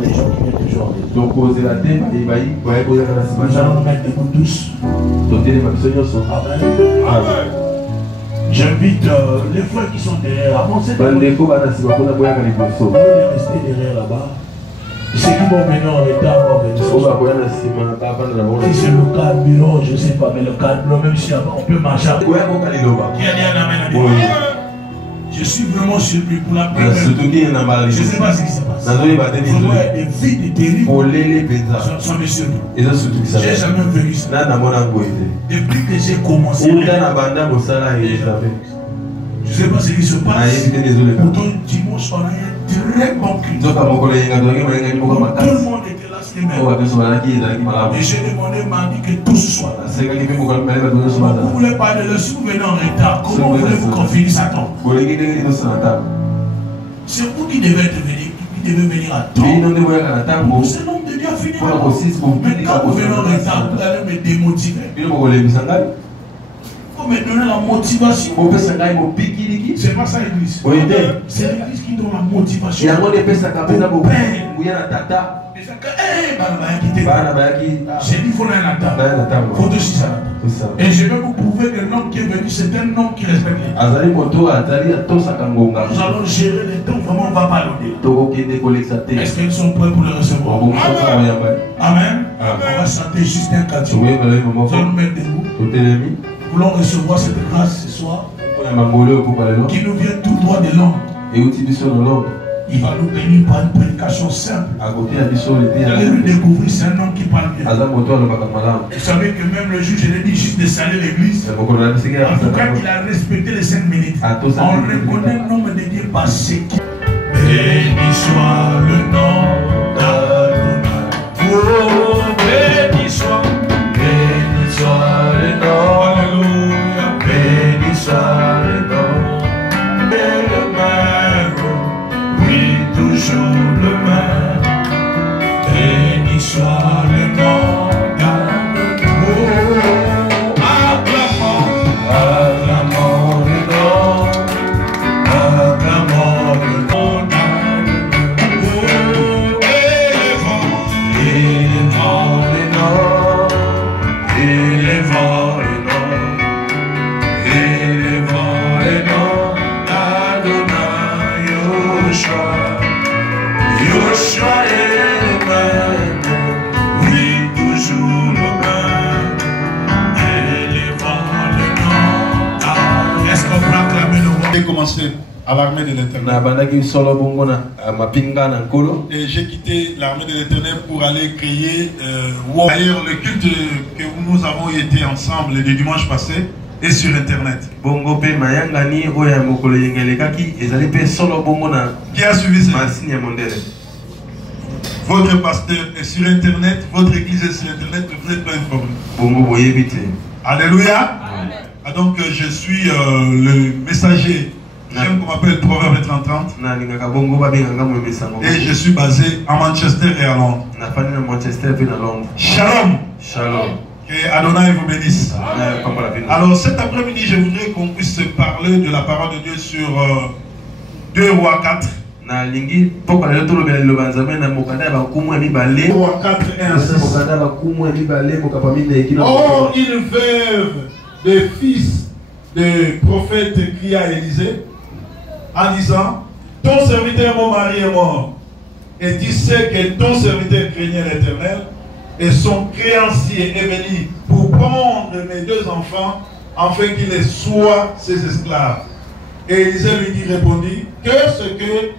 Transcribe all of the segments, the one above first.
Les gens qui viennent toujours. Donc, poser la tête et bah, nous allons nous mettre debout tous. Amen. J'invite les frères qui sont derrière. Avancez de rester derrière là-bas. Ceux qui vont venir en retard vont venir. Si c'est le cadre bureau, je ne sais pas, mais le cadre bureau, même si on peut marcher. Je suis vraiment surpris pour la première fois. Je ne sais pas ce qui se passe. Il y a des vides terribles. Sans me surprendre. J'ai jamais vécu ça. Depuis que j'ai commencé. Je ne sais pas ce qui se passe. Pourtant, dimanche, on a un très bon culte. Tout le monde était là, c'était même. Et j'ai demandé, m'a dit que tout ce soit là. Vous ne voulez pas de le souvenir en retard. Comment voulez-vous qu'on finisse à temps? C'est vous qui devez venir, qui devez venir à temps. C'est l'homme de Dieu a fini. Mais quand vous venez en retard, vous allez me démotiver. Il faut me donner la motivation. C'est pas ça l'église. C'est l'église qui donne la motivation. J'ai dit qu'il faut un attendre. Il faut aussi ça. Et je vais vous prouver que l'homme qui est venu, c'est un homme qui respecte les temps. Nous allons gérer les temps, vraiment on ne va pas l'aider. Est-ce qu'ils sont prêts pour le recevoir? Amen. On va chanter juste un cantique. Nous allons nous mettre debout. Nous voulons recevoir cette grâce ce soir qui nous vient tout droit de l'homme. Il va nous bénir par une prédication simple. Vous allez lui découvrir, c'est un homme qui parle bien. Vous savez que même le juge, je l'ai dit juste de saluer l'église. En tout cas, il a respecté les 5 minutes. On reconnaît le nom de Dieu par ce qui. Béni soit le nom d'Adonai. Oh, béni soit le nom. Alléluia. Béni soit le nom. Et le même. Toujours le même, béni soit le nom d'Adonai. Acclamons le nom d'Adonai. Élevons le nom, élevons le nom d'Adonai Yoshua. Yoshua est le même, oui, toujours le même. Élevons le nom. Est-ce qu'on peut acclamer le roi? J'ai commencé à l'armée de l'Éternel. Et j'ai quitté l'armée de l'Éternel pour aller créer D'ailleurs, le culte que nous avons été ensemble le dimanche passé est sur Internet. Qui a suivi ça? Votre pasteur est sur Internet, votre église est sur Internet, vous n'êtes pas informé. Alléluia. Ah, donc je suis le messager. J'aime qu'on m'appelle Proverbe 30-30. Et je suis basé à Manchester et à Londres. Shalom. Shalom. Que Adonai vous bénisse. Alors cet après-midi, je voudrais qu'on puisse parler de la parole de Dieu sur 2 Rois 4. Rois 4 et 6. Or, une veuve des fils des prophètes cria à Élisée en disant: ton serviteur, mon mari, est mort. Et tu sais que ton serviteur craignait l'Éternel, et son créancier est venu pour prendre mes 2 enfants, afin qu'ils soient ses esclaves. Et Élisée lui répondit: qu'est-ce que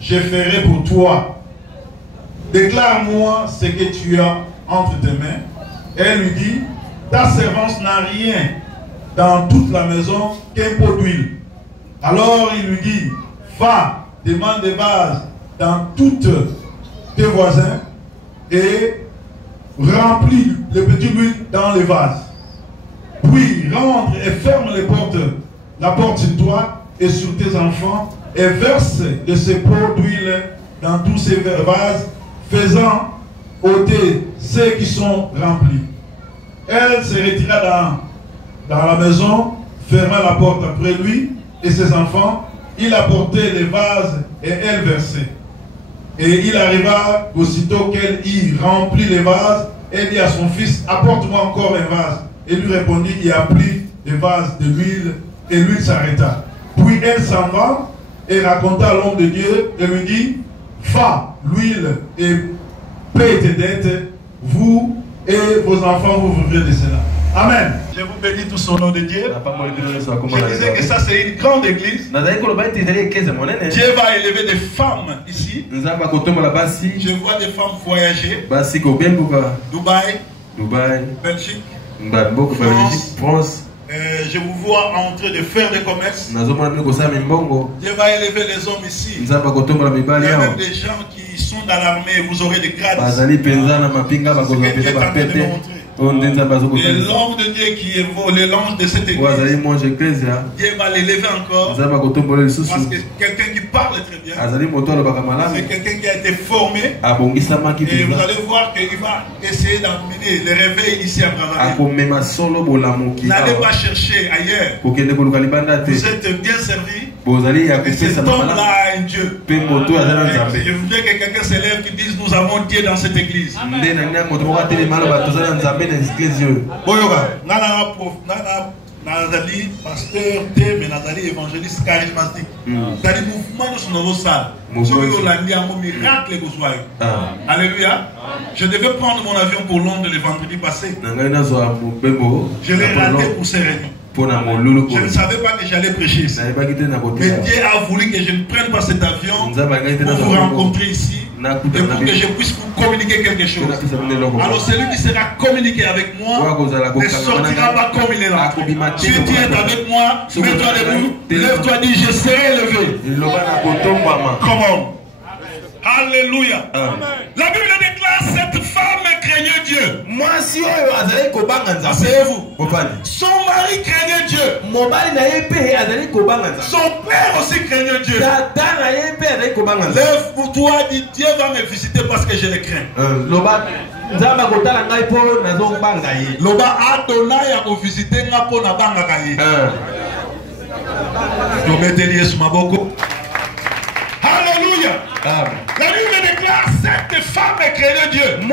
je ferai pour toi? Déclare-moi ce que tu as entre tes mains. Et elle lui dit: ta servante n'a rien dans toute la maison qu'un pot d'huile. Alors il lui dit: va, demande des vases dans toutes tes voisins et remplis le petit huile dans les vases. Puis rentre et ferme la porte sur toi et sur tes enfants, et verse de ces pots d'huile dans tous ces vases, faisant ôter ceux qui sont remplis. Elle se retira dans la maison, ferma la porte après lui et ses enfants. Il apportait les vases et elle versait. Et il arriva aussitôt qu'elle y remplit les vases, elle dit à son fils, apporte-moi encore un vase. Et lui répondit, il a pris des vases de l'huile, et l'huile s'arrêta. Puis elle s'en va et raconta à l'homme de Dieu, et lui dit, va, l'huile et paie tes dettes, vous et vos enfants vous vivrez de cela. Amen. Je vous bénis tous au nom de Dieu. Je disais que ça c'est une grande église. Dieu va élever des femmes ici. Je vois des femmes voyager. Dubaï, Belgique, France. Je vous vois en train de faire des commerces. Dieu va élever les hommes ici. Il y a même des gens qui sont dans l'armée, vous aurez des grades. Et l'homme de Dieu qui évolue, le l'ange de cette église, Dieu va l'élever encore. Parce que quelqu'un qui parle très bien, c'est quelqu'un qui a été formé. Et vous allez voir qu'il va essayer d'amener le réveil ici à Brazzaville. N'allez pas chercher ailleurs. Vous êtes bien servis. Et cet homme-là a un Dieu. Je voudrais que quelqu'un s'élève qui dise nous avons Dieu dans cette église. Nazali pasteur mais Nazali évangéliste charismatique. Nazali mouvement de son nouveau salle. Miracle. Alléluia. Je devais prendre mon avion pour Londres le vendredi passé. Je l'ai raté pour ces réunions. Je ne savais pas que j'allais prêcher ici. Mais Dieu a voulu que je ne prenne pas cet avion pour vous rencontrer ici et pour que je puisse vous communiquer quelque chose. Alors celui qui sera communiqué avec moi ne sortira pas comme il est là. Si tu es avec moi, mets-toi debout, lève-toi, dis je serai élevé. Comment? Alléluia. La Bible déclare cette femme craignait Dieu. Asseyez-vous. Son mari craignait Dieu. Son père aussi craignait Dieu. Lève pour toi, dis Dieu va me visiter parce que je le crains. Loba Adonai a visité Napo Nabanga Kaye. Je mets des liens sur ma boko. Alléluia. La Bible déclare cette femme craignait Dieu. Son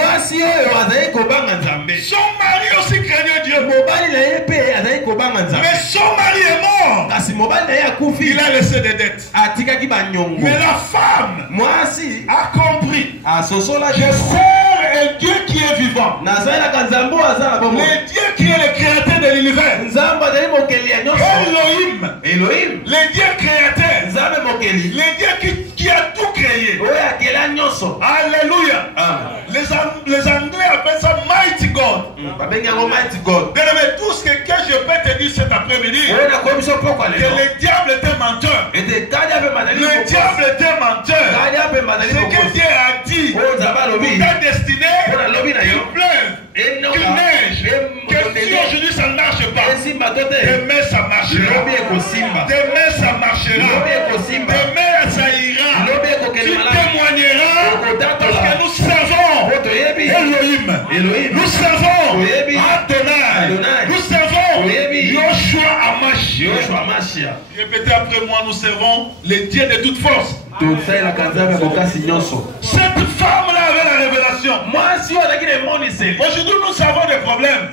mari aussi craignait Dieu. Mais son mari est mort. Il a laissé des dettes. Mais la femme a compris. Je sers un Dieu qui est vivant. Le Dieu qui est le créateur de l'univers. Elohim. Le Dieu créateur. Le Dieu qui a tout créé. Alléluia. Les Anglais appellent ça Mighty God. Mais tout ce que je peux te dire cet après-midi, que le diable était menteur. Le diable était menteur. Ce que Dieu a dit pour ta destinée, qu'il pleuve, qu'il neige, que si aujourd'hui ça ne marche pas, demain ça marchera. Demain ça marchera. Demain ça ira. Tu témoigneras parce que nous servons Elohim. Nous servons Adonai. Nous servons Yoshua Hamashiach. Répétez après moi, nous servons les dieux de toute force. Cette femme-là avait la révélation. Aujourd'hui, nous avons des problèmes.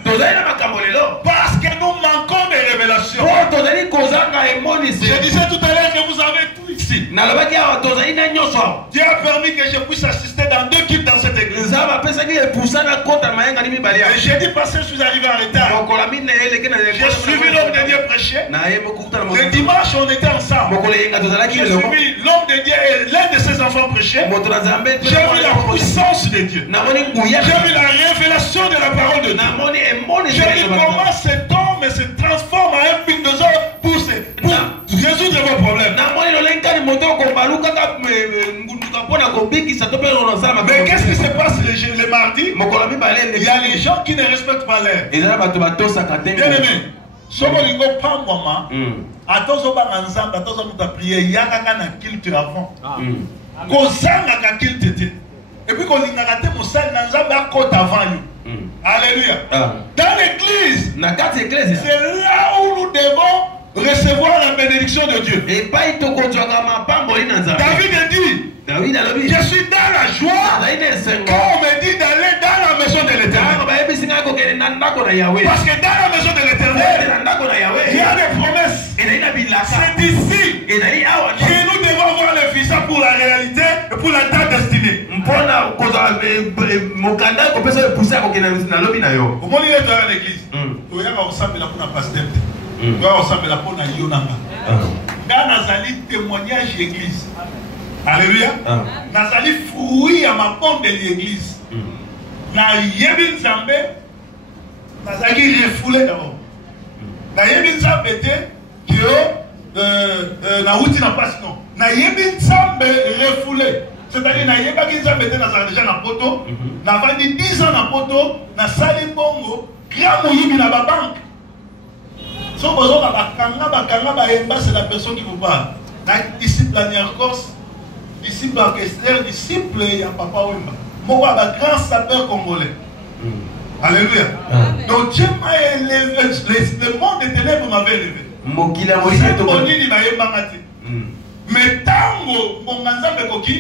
Parce que nous manquons de révélations. Je disais tout à l'heure que vous avez tout ici. Dieu a permis que je puisse assister dans 2 cultes dans cette église. Et j'ai dit parce que je suis arrivé en retard. J'ai suivi l'homme de Dieu prêcher. Le dimanche, on était ensemble. J'ai suivi l'homme de Dieu et l'un de ses enfants prêcher. J'ai vu la puissance de Dieu. J'ai vu la révélation de la parole de Dieu. J'ai vu comment cet homme se transforme en un bulldozer pour résoudre vos problèmes. Mais qu'est-ce qui se passe le mardi? Il y a les gens qui ne respectent pas l'air. Bien aimé, et puis quand il a raté mon sac, alléluia. Dans l'église, c'est là où nous devons recevoir la bénédiction de Dieu. David dit, Je suis dans la joie quand on me dit d'aller dans la maison de l'Éternel. Parce que dans la maison de l'Éternel, il y a des promesses. C'est d'ici que nous devons voir le visa pour la réalité et pour la date destinée. Comment il est dans l'église? Tu vas ressembler là pour la pasteur. Tu vas ressembler là pour la Yonanga. Dans Nazali, témoignage d'église. Alléluia. Nazali fruit à ma porte de l'église. Na Yébin Zambé, Nazali refoulé d'abord. Na Yébin Zambé qui na outi na passe non. Na Yébin Zambé refoulé. C'est-à-dire na Yébin Zambé Nazali déjà na poto. Na vandi 10 ans na poto. Na sali bongo. Grand moyibi na ba banque. So bozo ba kanga ba emba c'est la personne qui vous parle. Na disciple dernière course. Disciple orchestraire, disciple et Papa Wemba. Moi, un grand sapeur congolais. Alléluia. Donc Dieu m'a élevé, le monde des ténèbres m'avait élevé. Mais tant que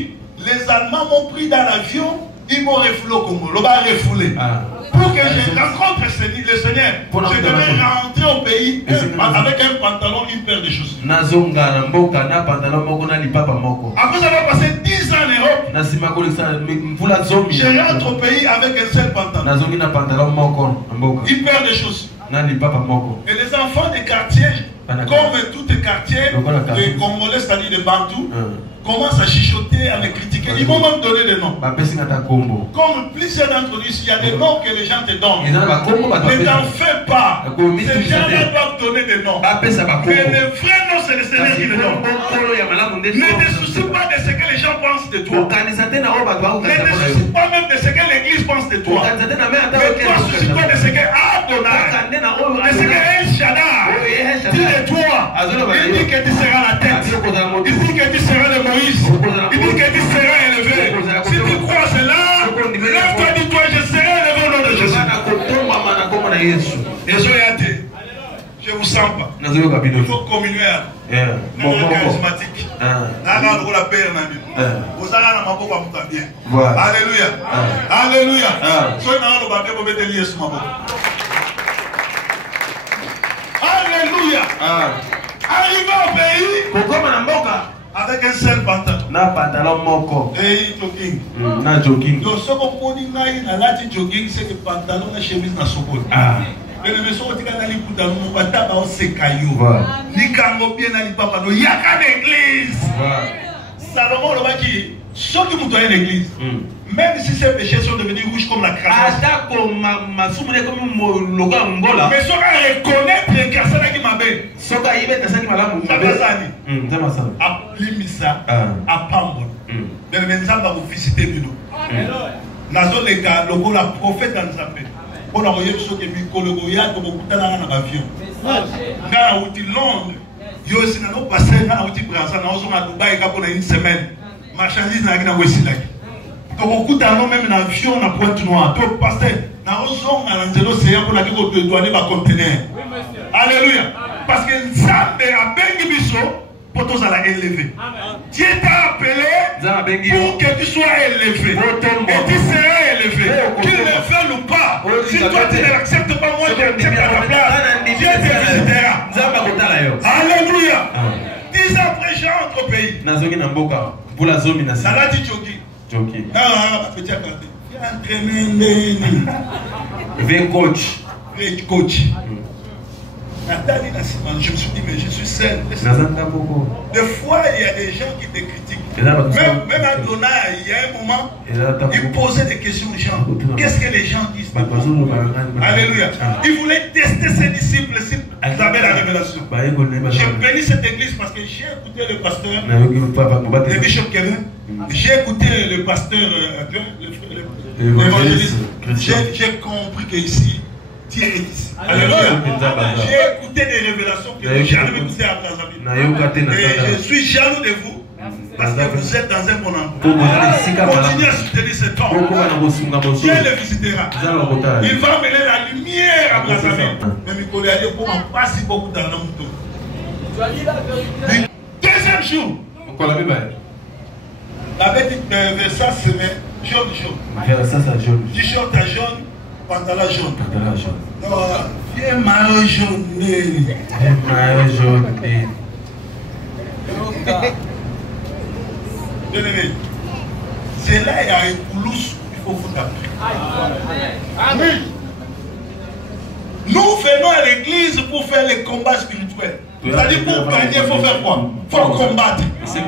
les Allemands m'ont pris dans l'avion, ils m'ont refoulé au Congo. L'on m'a refoulé. Pour que je rencontre le Seigneur, je devais rentrer au pays avec un pantalon, une paire de chaussures. Après avoir passé 10 ans en Europe, je rentre au pays avec un seul pantalon, une paire de chaussures. Et les enfants des quartiers, comme tous les quartiers, les Congolais, c'est-à-dire les Bantous, commencent à chichoter, à me critiquer. Ils vont même donner des noms. Comme plusieurs d'entre nous, il y a des noms que les gens te donnent. Ne t'en fais pas. Ces gens-là doivent donner des noms. Mais le vrai nom, c'est le Seigneur qui le donne. Ne te soucie pas de ce que les gens pensent de toi. Ne te soucie pas même de ce que l'Église pense de toi. Mais toi, soucie-toi de ce que Adonai, de ce que El Shaddai dit de toi. Il dit que tu seras la tête. Il dit que tu seras le Moïse. Il dit que tu seras élevé. Si tu crois cela, lève-toi, dis-toi, je serai élevé au nom de Jésus. Et je ne vous sens pas. Il faut communier. Charismatique. Alléluia. Alléluia. Alléluia. Arrivé au pays avec un seul pantalon. Et jogging. Donc, ce qu'on peut dire, jogging, c'est le pantalon et chemise dans son col. Mais le monsieur qui a dit que nous avons ces cailloux. Ni kango bien na papa no yaka l'église. Salomon le qui ceux qui vous donnent l'église. Même si ces péchés sont devenus rouges comme la crasse. Mais ceux qui reconnaître les personnes qui m'avaient. Ceux qui Limisa à Pambon. Mais le message va vous visiter du nom. Nazo les gars, le prophète dans sa paix. On a envoyé ceux qui ont mis comme beaucoup dans l'avion. Dans la route Londres, il y a aussi un passé dans la route Brazza, dans la Dubaï pour une semaine. Marchandise n'a rien à voir ici. Donc beaucoup d'années même dans l'avion, on a pointe noire. Donc pasteur, dans l'océan pour la dire qu'on doit aller dans conteneur. Alléluia. Parce que Nzambe a béni biso pour tous à la élever. Dieu t'a appelé pour que tu sois élevé. Et tu seras élevé. Qu'il le veuille ou pas. Si toi tu ne l'acceptes pas, moi je l'accepte à ta place. Dieu te visitera. Alléluia. 10 ans après, j'entre au pays. Salati Jogi. Petit à côté. Coach. Je me suis dit, mais je suis seul. Des fois, il y a des gens qui te critiquent. Même à Donald, il y a un moment, il posait des questions aux gens. Qu'est-ce que les gens disent? Alléluia. Il voulait tester ses disciples s'ils avaient la révélation. J'ai béni cette église parce que j'ai écouté le pasteur, le bishop Kevin. J'ai écouté le pasteur, l'évangéliste. J'ai compris qu'ici, Dieu est ici. Alléluia. J'ai écouté des révélations que j'ai jamais écoutées à Brazzaville. Et je suis jaloux de vous. Parce que vous êtes dans un bon endroit. Continuez à soutenir cet homme. Dieu le visitera. Il va mener la lumière à Brazzaville. Mais Mikoli a dit qu'on n'a pas si beaucoup dans l'homme. Deuxième jour. La bête Versace se met jaune. Versace à jaune. T-shirt à jaune, pantalon jaune. Pantalon jaune. Non, viens maillot jaune. Maillot jaune. Bien-aimé, c'est là il y a un poulousse qu'il faut vous taper. Amen. Nous venons à l'église pour faire les combats spirituels. C'est-à-dire pour gagner, il faut faire quoi? Il faut combattre. Il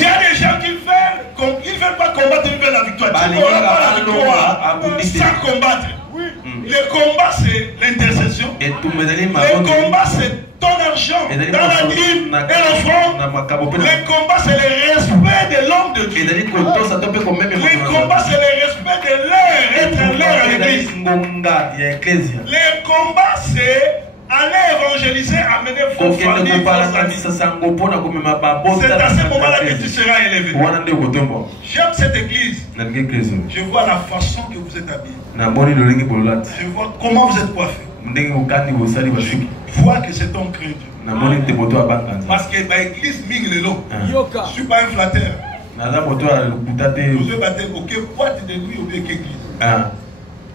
y a des gens qui ne veulent pas combattre, ils veulent la victoire. Tu n'auras pas la victoire sans combattre. Le combat, c'est l'intercession. Le combat, c'est ton argent dans la dîme et l'offrande. Le combat, c'est le respect de l'homme de Dieu. Le combat, c'est le respect de l'heure, être l'heure à l'église. Le combat, c'est aller évangéliser, amener vos familles, vos amis. C'est à ce moment-là que tu seras élevé. J'aime cette église. Je vois la façon que vous êtes habillés. Je vois comment vous êtes coiffés. Je vois que c'est ton craint. Parce que l'église ming le lot. Je ne suis pas un flatteur. Vous êtes battu pour quelle boîte de nuit ou bien quelle église.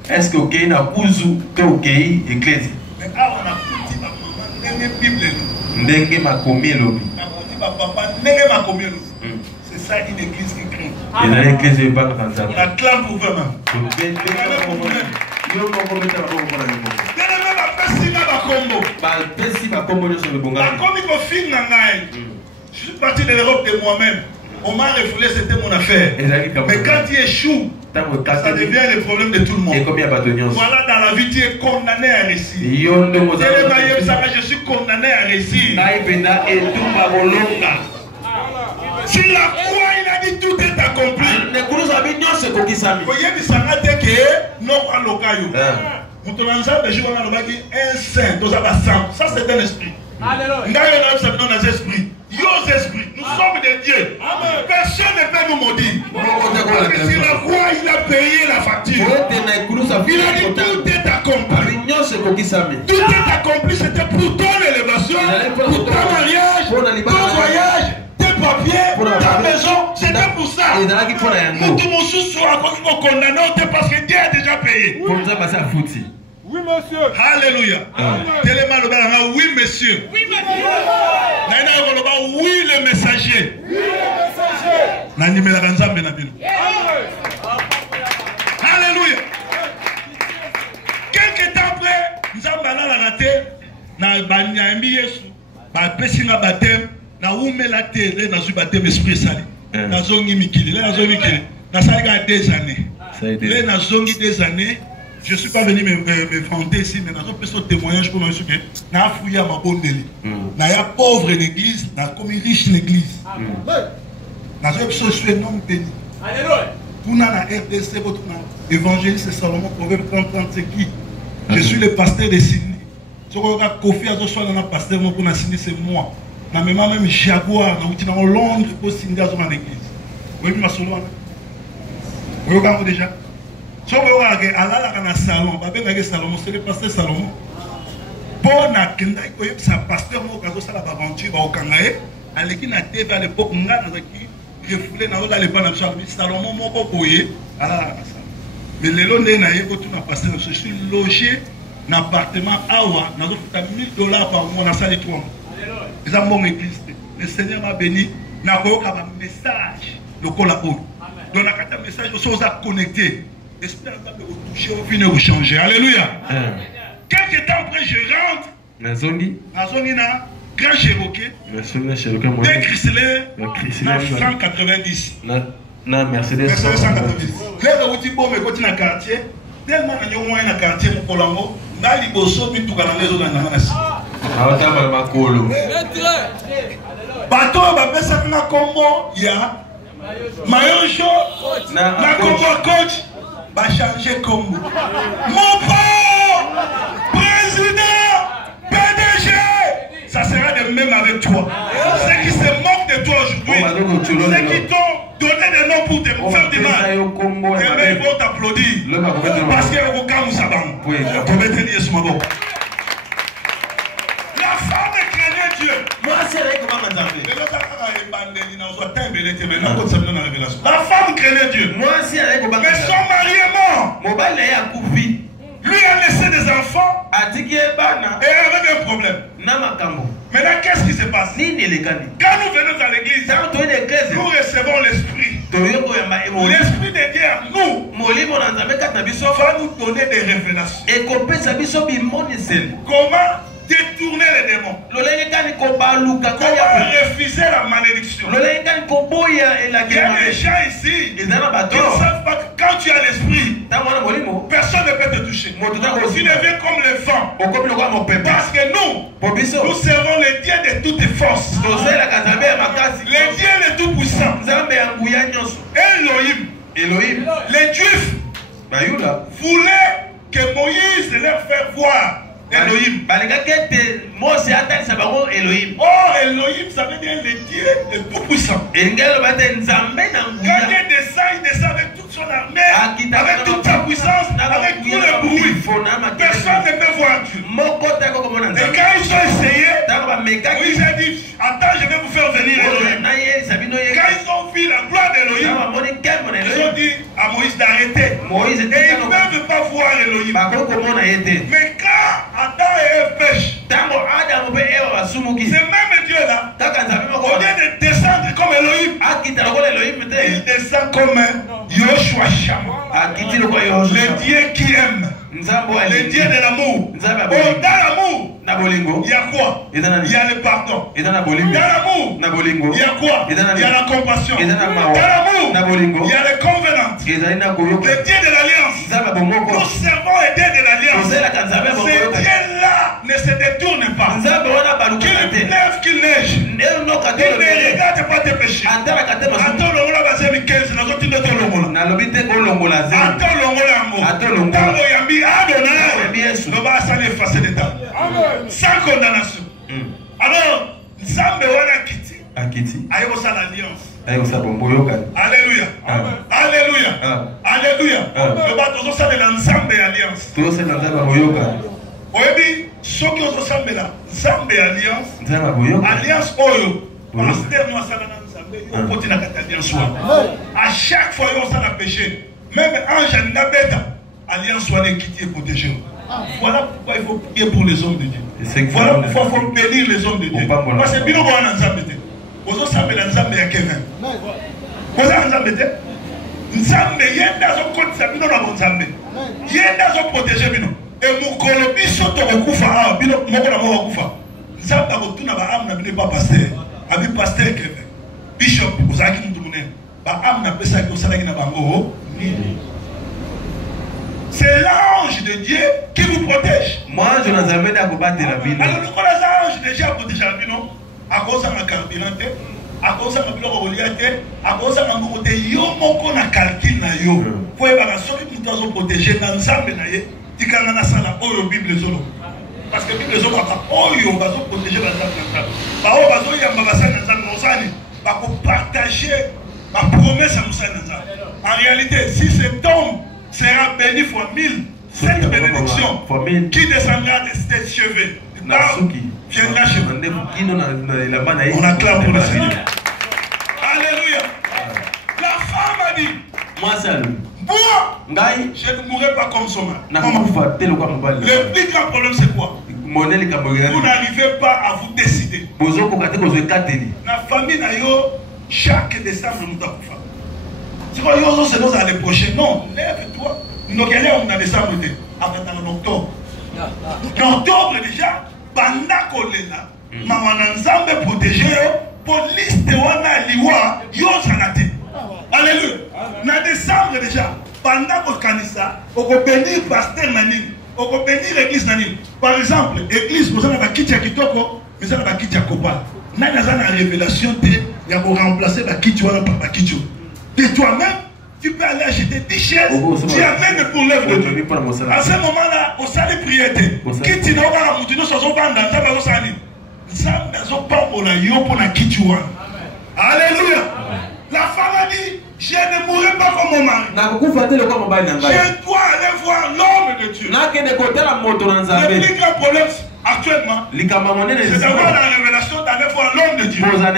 Est-ce que ok na kuzu te ok église? Mais ah on a petit papa ndenge Bible ndenge makomi lobi. Papa ndenge makomi lobi. C'est ça une église qui craint. Et dans l'église il pas dans ça. On acclame pour vraiment. Je suis parti de l'Europe de moi-même. On m'a refoulé, c'était mon affaire. Mais quand tu échoues, ça devient le problème de tout le monde. Voilà, dans la vie, tu es condamné à réussir. Je suis condamné à réussir. Sur la croix, il a dit tout est accompli. Ça, c'est un esprit. Nous sommes des dieux. Personne ne peut nous maudire. Parce que sur la croix, il a payé la facture. Il a dit tout est accompli. Tout est accompli, c'était pour ton élévation, pour ton mariage, ton voyage, tes papiers, ta maison. C'était pour ça. Nous sommes condamnés parce que Dieu a déjà payé. Oui, monsieur. Alléluia. Oui, monsieur. Oui, monsieur. Oui, le messager. Oui, le messager. Alléluia. Quelque temps après, nous avons la raté. Na banyambi Yesu. Ba pesinga baptême. Na umela te le na zu baptême esprit sali. Na zongi mikili. Le na zongi mikili. Na saliga des années. Le na zongi des années. Je ne suis pas venu me vanter ici, mais dans un petit témoignage pour nous, je suis fouillé à ma bonne délai. Il y a pauvre l'église, il y a comme riche l'église. Dans un petit je suis un homme béni. Tout dans la RDC, votre évangéliste Salomon, Proverbe 30, c'est qui? Je suis le pasteur de Sydney. Si vous regardez Kofi, je suis le pasteur de Sydney, c'est moi. Je suis même Jaguar, je suis dans Londres pour Sydney dans l'église. Vous voyez ma Salomon? Vous regardez déjà? Si vous regardez à la salon, c'est le pasteur Salomon. Pour sa pasteur, c'est l'aventure au Kangaé. À l'équipe à l'époque, on a refoulé Salomon, mais le long de je suis logé dans un appartement Awa, $1000 par mois dans la salle de 3 mois. C'est mon église. Le Seigneur m'a béni. Je un message. Donc, on a un message, on a connecté. Espère que vous touchez, vous venez vous changer. Alléluia. Quelques temps après, je rentre. Dans Grand Cherokee. Des Chrysler. 190. Mercedes 190. Là, vous dites, bon, mais quand tu es dans le quartier, tellement il y a un quartier pour Polango, dans les bossos, puis tout dans les autres dans bateau, ça fait un combo, il y a maillot chaud, la combo coach. Va changer Congo. Mon père, président, PDG, ça sera de même avec toi. Ceux qui se moquent de toi aujourd'hui, ceux qui t'ont donné des noms pour te faire du mal, ils vont t'applaudir. Parce que au cas où ça va, la femme craignait Dieu. Moi, c'est vrai comment m'attendre. La femme craignait Dieu. Mais son mari est mort. Lui a laissé des enfants et avec un problème. Maintenant, qu'est-ce qui se passe? Quand nous venons à l'église, nous recevons l'esprit. L'esprit de Dieu en nous va nous donner des révélations. Comment détourner les démons? Comment refuser la malédiction? Il y a des gens ici qui ne savent pas que quand tu as l'esprit, personne ne peut te toucher. Tu deviens comme le vent. Parce que nous servons le Dieu de toutes les forces. Le Dieu le tout-puissant. Elohim. Les Juifs voulaient que Moïse leur fasse voir Elohim. Oh, Elohim, ça veut dire le Dieu le tout-puissant. Quand il descend avec toute son armée, avec toute sa puissance, avec tout le bruit. Personne ne peut voir Dieu. Et quand ils ont essayé, Moïse a dit, attends, je vais vous faire venir Elohim. Quand ils ont vu la gloire d'Elohim, ils ont dit à Moïse d'arrêter. Et ils ne peuvent pas voir Elohim. Mais quand Adam et Ève pêchent, ce même Dieu-là, au lieu de descendre comme Elohim, il descend comme Yoshua Shama, le Dieu qui aime, le Dieu de l'amour. Dans l'amour, il y a quoi? Il y a le pardon. Dans l'amour, il y a quoi? Il y a la compassion. Dans l'amour, il y a le covenant. Le Dieu de l'alliance. Nous servons le Dieu de l'alliance. Ce Dieu-là ne se détourne pas. Qu'il pleuve, qu'il neige. Il ne regarde pas tes péchés. Sans condamnation. Alors, Nzambe wana kiti. Ayo sa l'alliance. Alléluia. Alléluia. Alléluia. Le bateau ça de l'ensemble alliance. Oyebi, soki ozosambe la Nzambe alliance. Alliance oyo. Pasteur nous ça dans Nzambe. On continue à alliance. À chaque fois on s'en a péché. Même ange n'abeta. Alliance soit quitter et protéger. Voilà pourquoi il faut prier pour les hommes de Dieu. Voilà pourquoi il faut bénir les hommes de Dieu. Parce que bino bwana Nzambe te. Ozo sambe la Nzambe ya Kevin. Ozo Nzambe te. Nzambe yenda zo kotisa bino na Nzambe. Yenda zo protéger bino. Et mukolo biso to kokufa a bino moko na moko kufa. Nzambe akotuna ba am na bino pas pasteur. Abi pasteur Kevin. Bishop ozaki muntu munene. Ba am na pesa ko salaki na bango. C'est l'ange de Dieu qui vous protège. Moi, je n'ai jamais dit à vous battre la vie. Alors, nous connaissons l'ange déjà protégé la vie, non? À cause de ma carburant, à cause de ma bloc relié, à cause de ma côté, yo moko na calcul na yo. Faut y avoir celui qui doit protéger dans l'ensemble na ye. Tikanga na sala oyo Bible zolo. Parce que Bible zolo ba oyo ba zo protéger dans l'ensemble. Ba o ba zo yamba ba sana nzambe ozani ba ko partager ma promesse à Moussa Nzambe. En réalité, si cet homme sera béni fois 1000, cette bénédiction qui descendra de ses cheveux viendra chez vous. On acclame pour le Seigneur. Alléluia. La femme a dit, moi, je ne mourrai pas comme son mari. Le plus grand problème c'est quoi? Vous n'arrivez pas à vous décider. La famille n'a eu chaque décembre nous a fait. Si vous avez l'année prochaine, non, lève-toi. Nous allons dans décembre, en octobre. En octobre déjà, pendant qu'on est là, maman Nzambe protégé, police de wana liwa, yo sanate. Alléluia. En décembre déjà, pendant qu'on est ça, on peut bénir pasteur Nani, on peut bénir l'église Nani. Par exemple, l'église, vous avez la kitcha kitoko, vous avez la kitcha kopa. Nous avons la révélation de remplacer la kitcha par la kitcha. De toi-même, tu peux aller acheter des chaises, tu amènes pour l'œuvre de Dieu. À ce moment-là, au salut prière, qui tu n'as pas la mouture, sur son banc, dans ta maison, ça n'a pas pour la yo pour la kitchouan. Alléluia. La femme a dit, je ne mourrai pas comme mon mari. Je dois aller voir l'homme de Dieu. Le plus grand problème actuellement, c'est d'avoir la révélation d'aller voir l'homme de Dieu. Dieu. La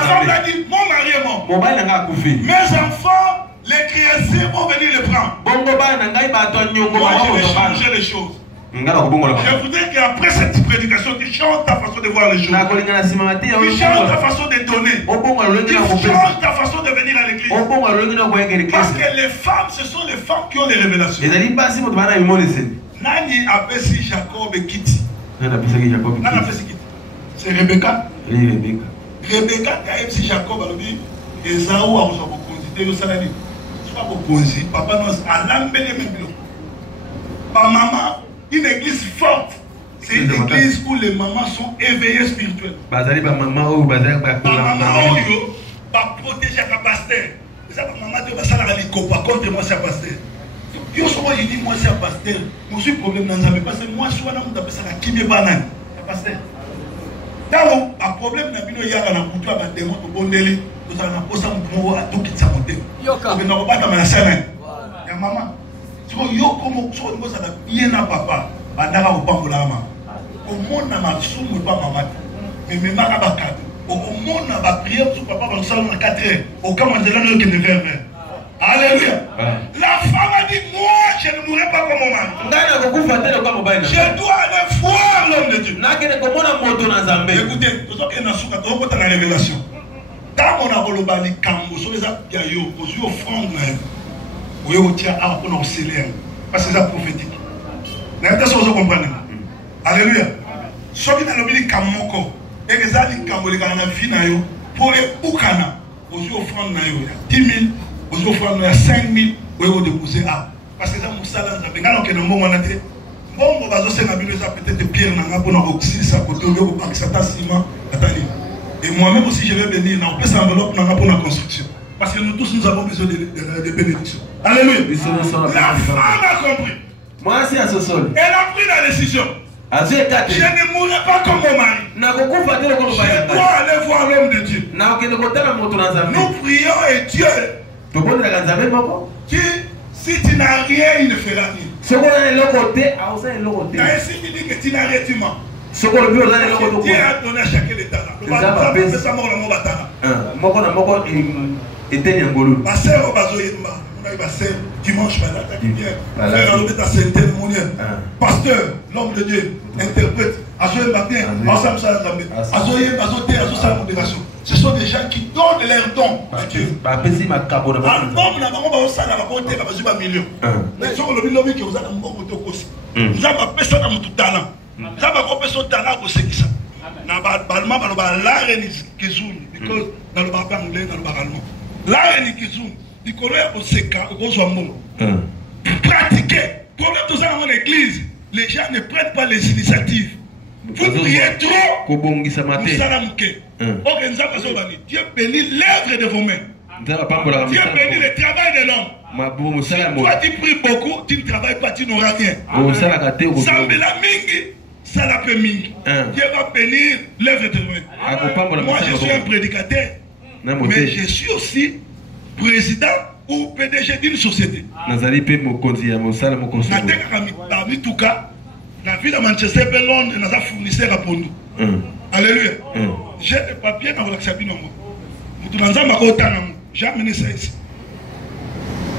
femme a dit, mon mari est mort. Mes enfants, les créanciers vont venir le prendre. Moi, je vais changer les choses. Je voudrais qu'après cette prédication, tu changes ta façon de voir les choses. Tu changes ta façon de donner. Tu changes ta façon de venir à l'église. Parce que les femmes, ce sont les femmes qui ont les révélations. Nani appelle si Jacob et Kitty. C'est Rebecca. Rebecca qui a si Jacob a dit Esaou a reçu papa nous a l'embellé même. Ma maman, une église forte, c'est une église où les mamans sont éveillées spirituellement. Ma maman va protéger la pasteur. Ma maman va faire contre moi, c'est pasteur. Yo souvent il dit moi c'est un pasteur. Moi suis problème dans ça parce que moi je suis là on appelle ça la kimé banane. Pasteur. Dans un problème na bino yaka na kutu ba démon to bondeli, to ça na posa mo a to kitsa monter. Yoka. Mais na ko ba ta na semaine. Ya maman. So yo comme so ngo ça bien na papa, ba ndaka ko pambola mama. Ko mona masumu ba mama. Mais même ba ba ka. Au mona ba prière sur papa ba salon na 4 heures. Au comment de là que ne vers. Alléluia. La femme a dit, moi, je ne mourrai pas comme mon mari. Je dois aller voir l'homme de Dieu. Écoutez, tout ce qui est dans la révélation. Quand on a volé le cambo, sur les appuis, aux yeux offrandes, aux yeux au tiers, à pour nous sceller. Parce que c'est prophétique. Vous comprenez? Alléluia. Ce qui est dans le cambo, et que ça, les cambo, les canaux, pour les boukana, aux yeux offrandes, 10 000. Vous offrez 5 000 euros de déposer à. Parce que ça, nous sommes là, nous avons un moment où bon, on va peut-être pierre, on a oxyde, ça côté, on va ciment. Et moi-même aussi, je vais venir, on peut s'envelopper pour la construction. Parce que nous tous, nous avons besoin de bénédictions. Alléluia. La femme a compris. Moi, c'est à ce sol. Elle a pris la décision. Je ne mourrai pas comme mon mari. Je dois aller voir l'homme de Dieu. Nous prions et Dieu. Qui, si tu n'as rien, il ne fera rien. Si tu dis que tu n'as rien, tu mens. Dieu a donné à chacun les talents. Dimanche, pasteur, l'homme de Dieu, interprète, ce sont des gens qui donnent leur don à Dieu. Pratiquer. Problème tout ça dans l'église. Les gens ne prennent pas les initiatives. Vous priez trop. Dieu bénit l'œuvre de vos mains. Dieu bénit le travail de l'homme. Si toi tu pries beaucoup, tu ne travailles pas, tu n'auras rien. Ça la peut mingi. Dieu va bénir l'œuvre de vos mains. Moi je suis un prédicateur. Mais je suis aussi président ou PDG d'une société. Parmi tout cas, la ville de Manchester, Londres, nous avons fournisseur pour nous. Alléluia. J'ai des papiers dans le Sabino. J'ai amené ça ici.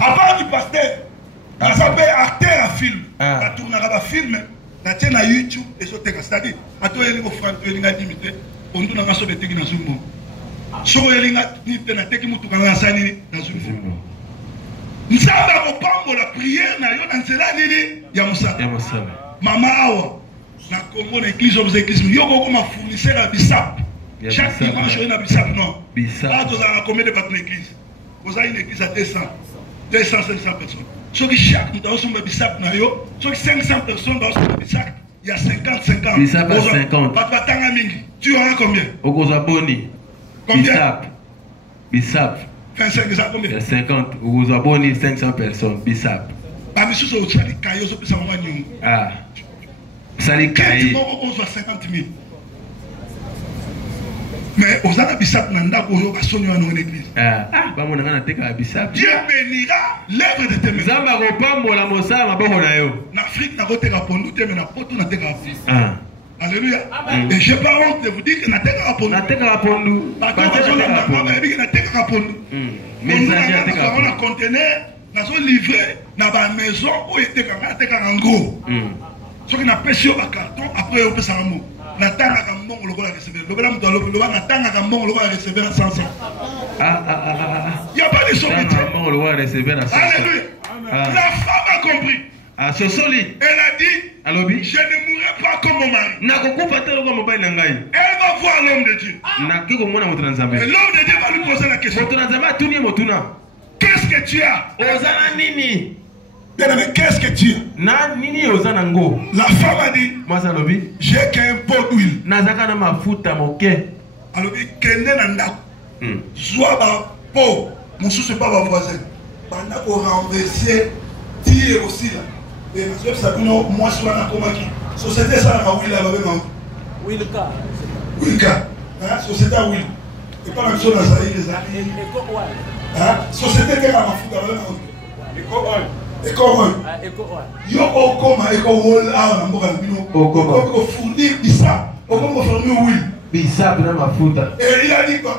À part du pasteur, nous avons acteur à film. Nous tournons film. Nous avons YouTube et sur Tega. C'est-à-dire, nous avons limité. On a fait des techniques dans le monde. Si vous avez des techniques dans le monde. Nous avons la prière, nous avons Maman Awa, na Congo, l'église, nous avons fournisseur à Bissap. Chaque dimanche, on a Bissap, non. Là, vous avez combien de bâtiments d'église? Vous avez une église à 200, 500 personnes. Ceux qui chaque nous avons Bissap, ceux qui 500 personnes dans Bissap, il y a 50. Bissap à 50. Tu auras combien? Combien? Bissap. 25 ça combien? 50. Vous abonnez 500 personnes. Bissap. Ah, mais si vous avez des cailloux, ah. Ça les cailloux. On soit 50 000. Mais aux gens Bissap, Nanda, pour eux, ils sont dans l'église. Ah, bah, mon ami, t'es qu'à Bissap. Dieu bénira l'œuvre de tes mains. Ça va pas, moi, la mossa, ma bonne. En Afrique, n'a pas été répondu, mais n'a pas tout n'a été répondu. Ah. Alléluia. Et je n'ai pas honte de vous dire que Nateka Rapondu. Par contre, on a conteneur, on a livré dans la maison où il était en gros. Ce qui n'a pas sur le carton, après on peut s'en mot. Natanga Gambon, le roi a recevé. Le bonhomme dans le roi, Natanga Gambon, le roi a recevé à 500. Il n'y a pas de sommité. Alléluia. La femme a compris. Elle a dit, je ne mourrai pas comme mon mari. Elle va voir l'homme de Dieu. Et l'homme de Dieu va lui poser la question. Qu'est-ce que tu as? Bien-aimé, qu'est-ce que tu as? La femme a dit, j'ai qu'un pot d'huile. Alors, qu'elle n'est pas soit ma peau, mon sou, c'est pas ma voisine. Pendant qu'on renverser, tire aussi là. Et moi, je suis là, société, ça, la huile, elle va Wilka. Société à huile. Et pas la même chose dans ça, les amis. Société, qui est la foutre, elle va Éco-oil. Yo okoma éco-oil à la mboka bino. Okoma fournir bisa. Okoma fournir huile. Bisa bina mafuta. Et il a dit quoi?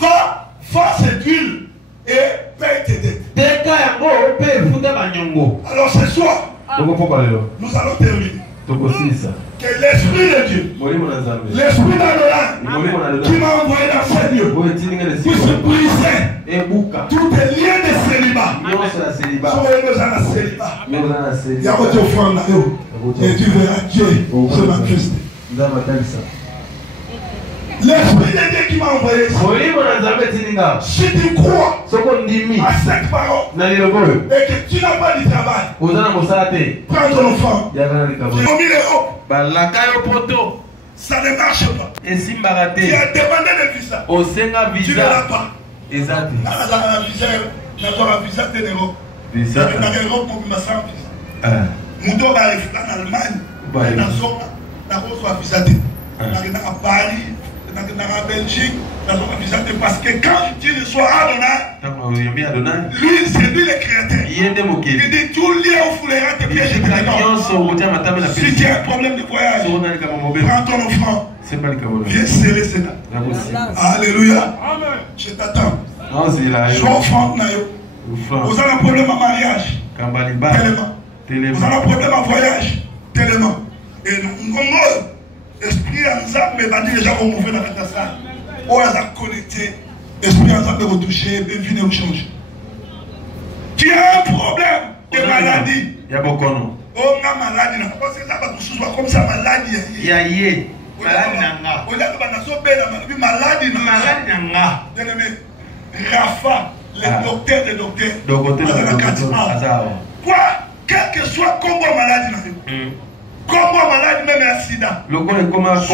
Va cette huile et paye tes dettes. Deka yango paye futa banyongo. Alors ce soir, nous allons terminer. Que l'Esprit de Dieu, l'Esprit d'Adonai, qui m'a envoyé dans cette lieu, puisse briser tous les liens de célibat. Soyez dans la célibat. Il y a votre offrande là-haut. Et tu verras Dieu se manifester. L'Esprit de Dieu qui m'a envoyé ici. Si tu crois à cette parole et que tu n'as pas de travail, prends ton offrande. Ça ne marche pas. Tu as demandé le visa. Tu ne l'as pas. Exact. Tu as un visa de l'Europe. Tu as un Europe pour me faire un visa. Nous devons arriver en Allemagne. Nous avons un visa de Paris. Dans la Belgique, dans la visa parce que quand tu reçois Adonai, lui, c'est lui le créateur. Il dit tout lié au foulera tes pièges et tes si tu as un problème de voyage, prends ton offrande. Viens sceller cela. Alléluia. Je t'attends. Je offrande. Vous avez un problème en mariage. Tellement. Vous avez un problème en voyage. Tellement. Et nous, Esprit ensemble, mais va dire déjà qu'on mouvait dans la salle. On a connecté. Esprit ensemble vous toucher, et venez vous changer. Tu as un problème de maladie. Il y a beaucoup de gens. On a maladie. Parce que ça va tout soit comme ça, maladie. Il y a yé. On a maladie. Rafa, les docteurs des docteurs. Quoi? Quel que soit comment maladie. Comment malade même un sida. Le corps est comment malade.